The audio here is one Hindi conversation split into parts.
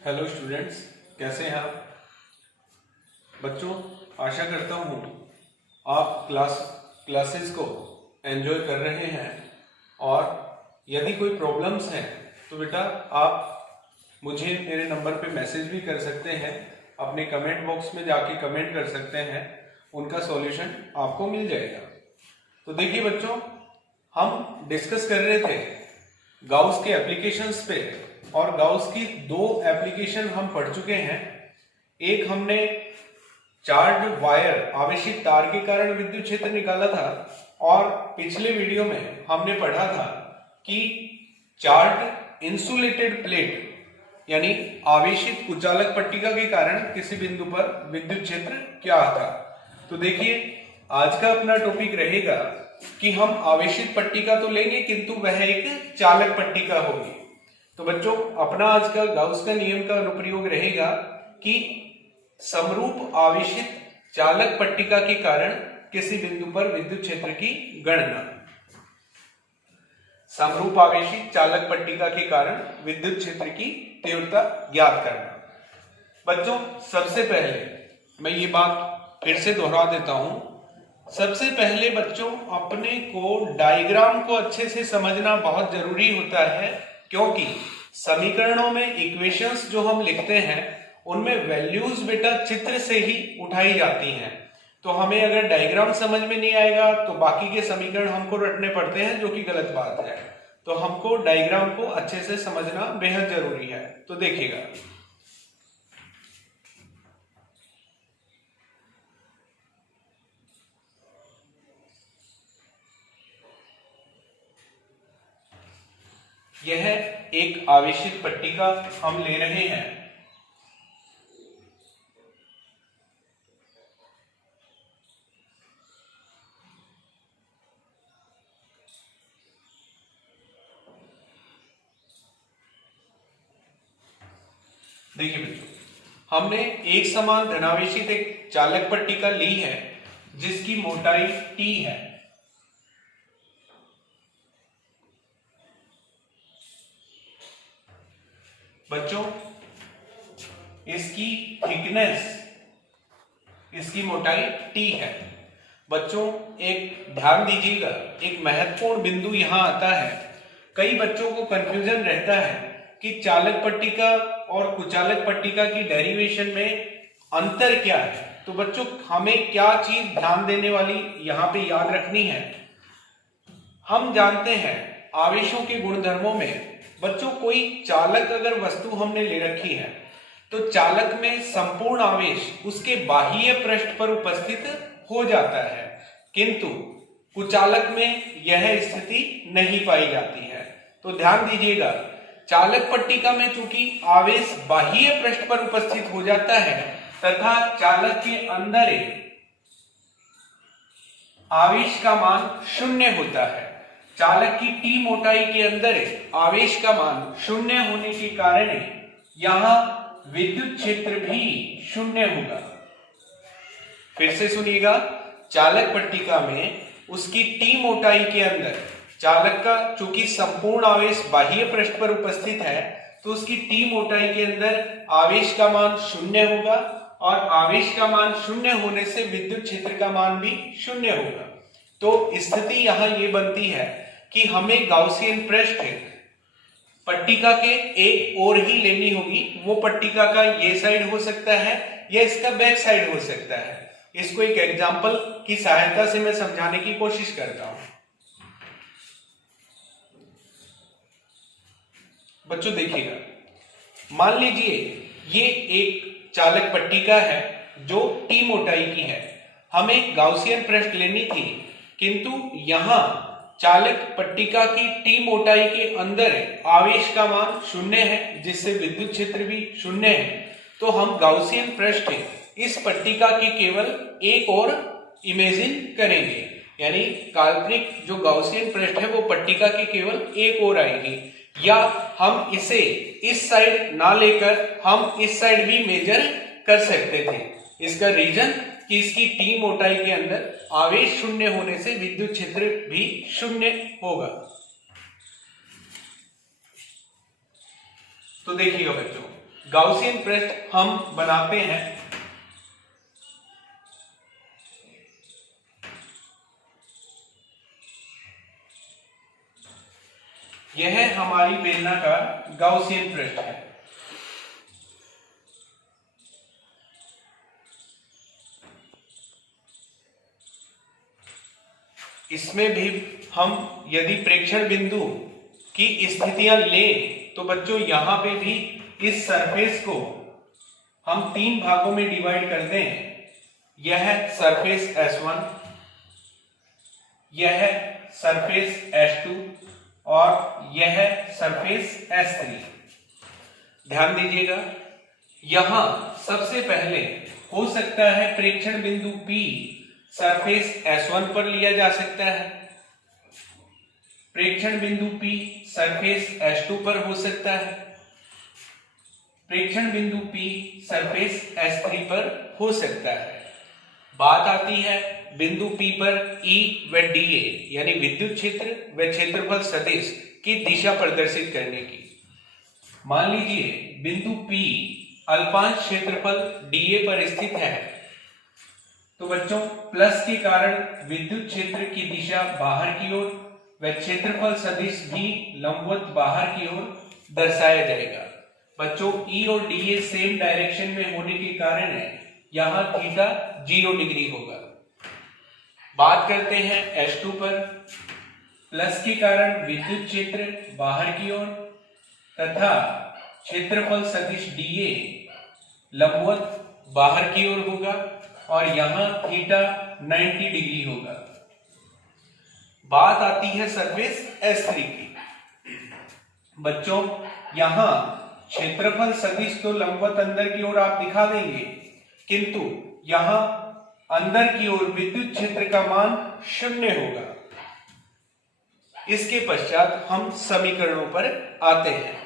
हेलो स्टूडेंट्स, कैसे हैं आप बच्चों। आशा करता हूँ आप क्लासेस को एंजॉय कर रहे हैं और यदि कोई प्रॉब्लम्स हैं तो बेटा आप मुझे मेरे नंबर पे मैसेज भी कर सकते हैं, अपने कमेंट बॉक्स में जाके कमेंट कर सकते हैं, उनका सॉल्यूशन आपको मिल जाएगा। तो देखिए बच्चों, हम डिस्कस कर रहे थे गाउस के एप्लीकेशंस पे और गाउस की दो एप्लीकेशन हम पढ़ चुके हैं। एक हमने चार्ज वायर आवेशित तार के कारण विद्युत क्षेत्र निकाला था और पिछले वीडियो में हमने पढ़ा था कि चार्ज इंसुलेटेड प्लेट यानी आवेशित कुचालक पट्टिका के कारण किसी बिंदु पर विद्युत क्षेत्र क्या आता। तो देखिए, आज का अपना टॉपिक रहेगा कि हम आवेशित पट्टिका तो लेंगे किंतु वह एक चालक पट्टिका होगी। तो बच्चों, अपना आज का गाउस का नियम का अनुप्रयोग रहेगा कि समरूप आवेशित चालक पट्टिका के कारण किसी बिंदु पर विद्युत क्षेत्र की गणना। समरूप आवेशित चालक पट्टिका के कारण विद्युत क्षेत्र की तीव्रता ज्ञात करना। बच्चों, सबसे पहले मैं ये बात फिर से दोहरा देता हूं। सबसे पहले बच्चों, अपने को डायग्राम को अच्छे से समझना बहुत जरूरी होता है, क्योंकि समीकरणों में इक्वेशंस जो हम लिखते हैं उनमें वैल्यूज बेटा चित्र से ही उठाई जाती हैं। तो हमें अगर डायग्राम समझ में नहीं आएगा तो बाकी के समीकरण हमको रटने पड़ते हैं, जो कि गलत बात है। तो हमको डायग्राम को अच्छे से समझना बेहद जरूरी है। तो देखिएगा, यह एक आवेशित पट्टिका हम ले रहे हैं। देखिए बच्चों, हमने एक समान धनावेशित एक चालक पट्टिका ली है जिसकी मोटाई T है। बच्चों, इसकी थिकनेस, इसकी मोटाई T है। बच्चों, एक ध्यान दीजिएगा, एक महत्वपूर्ण बिंदु यहां आता है। कई बच्चों को कंफ्यूजन रहता है कि चालक पट्टिका और कुचालक पट्टिका की डेरिवेशन में अंतर क्या है। तो बच्चों, हमें क्या चीज ध्यान देने वाली यहां पे याद रखनी है। हम जानते हैं आवेशों के गुणधर्मों में बच्चों, कोई चालक अगर वस्तु हमने ले रखी है तो चालक में संपूर्ण आवेश उसके बाह्य पृष्ठ पर उपस्थित हो जाता है, किंतु कुचालक में यह स्थिति नहीं पाई जाती है। तो ध्यान दीजिएगा, चालक पट्टिका में चूंकि आवेश बाह्य पृष्ठ पर उपस्थित हो जाता है तथा चालक के अंदर आवेश का मान शून्य होता है। चालक की T मोटाई के अंदर आवेश का मान शून्य होने के कारण यहां विद्युत क्षेत्र भी शून्य होगा। फिर से सुनिएगा, चालक पट्टिका में उसकी T मोटाई के अंदर चालक का चूंकि संपूर्ण आवेश बाह्य पृष्ठ पर उपस्थित है तो उसकी T मोटाई के अंदर आवेश का मान शून्य होगा और आवेश का मान शून्य होने से विद्युत क्षेत्र का मान भी शून्य होगा। तो स्थिति यहां ये बनती है कि हमें गाउसियन पृष्ठ पट्टिका के एक ओर ही लेनी होगी। वो पट्टिका का ये साइड हो सकता है या इसका बैक साइड हो सकता है। इसको एक एग्जांपल की सहायता से मैं समझाने की कोशिश करता हूं। बच्चों देखिएगा, मान लीजिए ये एक चालक पट्टिका है जो T मोटाई की है। हमें गाउसियन पृष्ठ लेनी थी, किंतु यहां चालक पट्टिका की T मोटाई के अंदर आवेश का मान शून्य है, जिससे विद्युत क्षेत्र भी शून्य है। तो हम गाउसियन पृष्ठ इस पट्टिका की केवल एक और इमेजिन करेंगे, यानी काल्पनिक जो गाउसियन पृष्ठ है वो पट्टिका की केवल एक और आएगी। या हम इसे इस साइड ना लेकर हम इस साइड भी मेजर कर सकते थे। इसका रीजन कि इसकी T मोटाई के अंदर आवेश शून्य होने से विद्युत क्षेत्र भी शून्य होगा। तो देखिएगा बच्चों, गाउसियन पृष्ठ हम बनाते हैं यह हमारी बेलनाकार गाउसियन पृष्ठ है। इसमें भी हम यदि प्रेक्षण बिंदु की स्थितियां लें तो बच्चों यहां पे भी इस सरफेस को हम 3 भागों में डिवाइड कर दें। यह सरफेस S1, यह सरफेस S2 और यह सरफेस S3। ध्यान दीजिएगा, यहां सबसे पहले हो सकता है प्रेक्षण बिंदु P सरफेस S1 पर लिया जा सकता है, प्रेक्षण बिंदु P सरफेस S2 पर हो सकता है, प्रेक्षण बिंदु P सरफेस S3 पर हो सकता है। बात आती है बिंदु P पर E व dA यानी विद्युत क्षेत्र व क्षेत्रफल सदिश की दिशा प्रदर्शित करने की। मान लीजिए बिंदु P अल्पांश क्षेत्रफल dA पर स्थित है, तो बच्चों प्लस के कारण विद्युत क्षेत्र की दिशा बाहर की ओर व क्षेत्रफल सदिश भी लंबवत बाहर की ओर दर्शाया जाएगा। बच्चों E और dA सेम डायरेक्शन में होने के कारण है यहां थीटा 0 डिग्री होगा। बात करते हैं S2 पर, प्लस के कारण विद्युत क्षेत्र बाहर की ओर तथा क्षेत्रफल सदिश dA लंबवत बाहर की ओर होगा और यहां थीटा 90 डिग्री होगा। बात आती है सरफेस S3 की। बच्चों यहां क्षेत्रफल सदिश तो लंबवत अंदर की ओर आप दिखा देंगे, किंतु यहां अंदर की ओर विद्युत क्षेत्र का मान 0 होगा। इसके पश्चात हम समीकरणों पर आते हैं।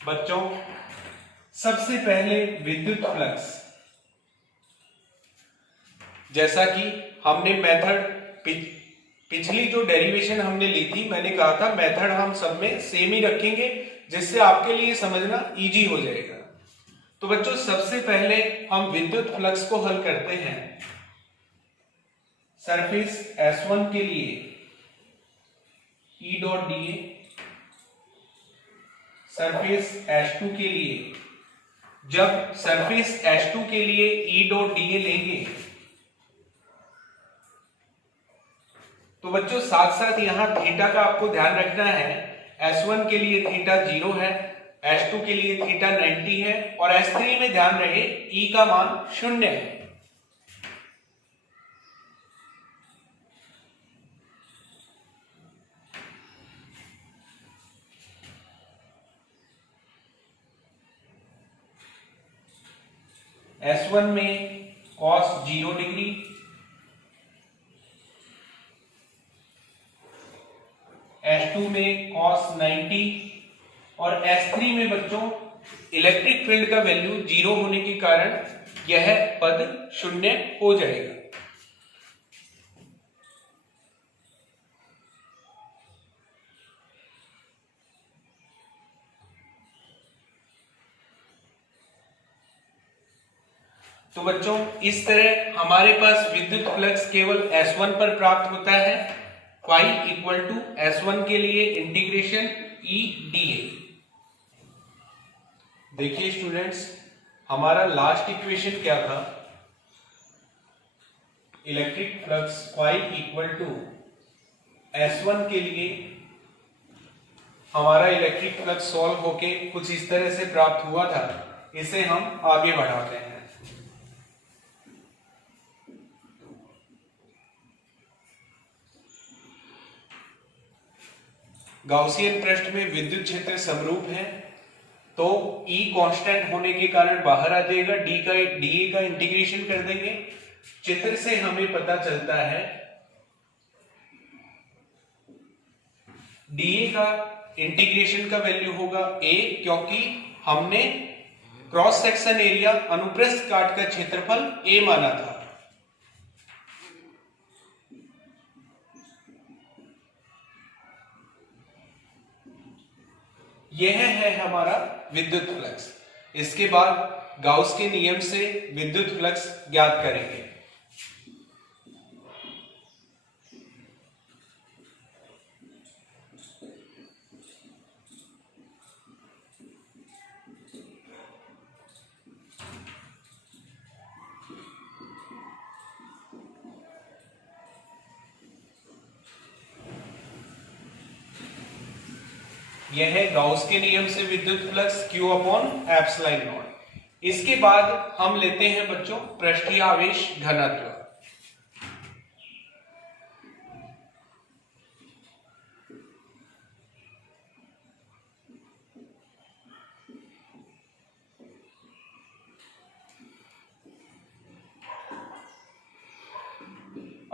बच्चों सबसे पहले विद्युत फ्लक्स, जैसा कि हमने मेथड पिछली जो डेरिवेशन हमने ली थी, मैंने कहा था मेथड हम सब में सेम ही रखेंगे जिससे आपके लिए समझना इजी हो जाएगा। तो बच्चों सबसे पहले हम विद्युत फ्लक्स को हल करते हैं। सरफेस S1 के लिए E dot dA, surface S2 के लिए जब सरफेस S2 के लिए E डॉट dA लेंगे तो बच्चों साथ साथ यहां थीटा का आपको ध्यान रखना है। S1 के लिए थीटा 0 है, S2 के लिए थीटा 90 है और S3 में ध्यान रहे E का मान 0 है। S1 में cos 0 डिग्री, S2 में cos 90 और S3 में बच्चों इलेक्ट्रिक फील्ड का वैल्यू 0 होने के कारण यह पद 0 हो जाएगा। तो बच्चों इस तरह हमारे पास विद्युत फ्लक्स केवल S1 पर प्राप्त होता है। फाई इक्वल टू S1 के लिए इंटीग्रेशन E dA। देखिए स्टूडेंट्स, हमारा लास्ट इक्वेशन क्या था? Electric flux phi equal to S1 के लिए हमारा इलेक्ट्रिक फ्लक्स सॉल्व होके कुछ इस तरह से प्राप्त हुआ था। इसे हम आगे बढ़ाते हैं। गाउसियन पृष्ठ में विद्युत क्षेत्र समरूप है, तो E कांस्टेंट होने के कारण बाहर आ जाएगा। dA का इंटीग्रेशन कर देंगे। चित्र से हमें पता चलता है dA का इंटीग्रेशन का वैल्यू होगा A, क्योंकि हमने क्रॉस सेक्शन एरिया अनुप्रस्थ काट का क्षेत्रफल A माना था। यह है हमारा विद्युत फ्लक्स। इसके बाद गाउस के नियम से विद्युत फ्लक्स ज्ञात करेंगे। यह है गाउस के नियम से विद्युत flux Q upon epsilon not. इसके बाद हम लेते हैं बच्चों पृष्ठीय आवेश घनत्व।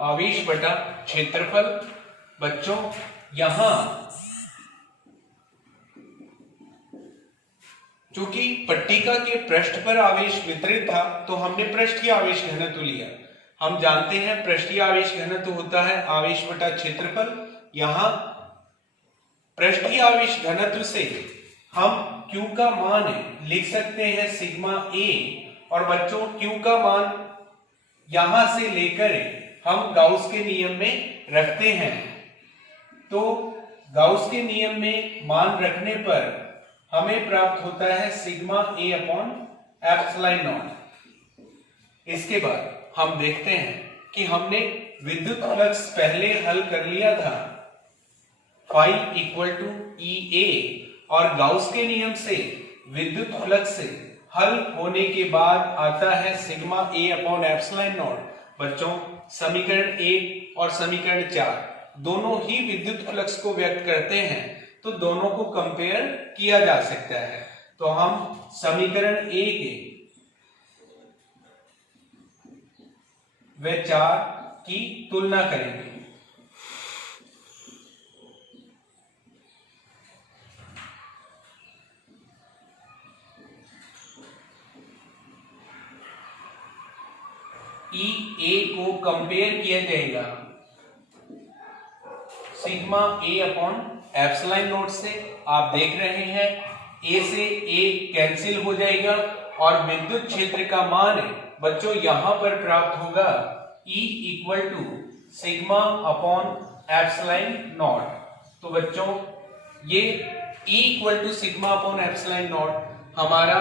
आवेश बटा क्षेत्रफल। बच्चों यहां चूंकि पट्टिका के पृष्ठ पर आवेश वितरित था तो हमने पृष्ठीय आवेश घनत्व लिया। हम जानते हैं पृष्ठीय आवेश घनत्व होता है आवेश बटा क्षेत्रफल। यहां पृष्ठीय आवेश घनत्व से हम Q का मान लिख सकते हैं सिग्मा A, और बच्चों Q का मान यहां से लेकर हम गाउस के नियम में रखते हैं। तो गाउस के नियम में मान रखने पर हमें प्राप्त होता है sigma A upon epsilon not. इसके बाद हम देखते हैं कि हमने विद्युत फ्लक्स पहले हल कर लिया था फाई इक्वल टू EA, और गाउस के नियम से विद्युत फ्लक्स हल होने के बाद आता है sigma A upon epsilon not. बच्चों समीकरण 1 और समीकरण 4 दोनों ही विद्युत फ्लक्स को व्यक्त करते हैं, तो दोनों को कंपेयर किया जा सकता है। तो हम समीकरण 1 व 4 की तुलना करेंगे। E A को कंपेयर किया जाएगा sigma A upon epsilon not से। आप देख रहे हैं A से A कैंसिल हो जाएगा और विद्युत क्षेत्र का मान बच्चों यहां पर प्राप्त होगा E equal to sigma upon epsilon naught. तो बच्चों ये E equal to sigma upon epsilon naught हमारा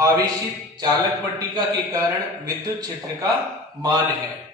आवेशित चालक पट्टिका के कारण विद्युत क्षेत्र का मान है।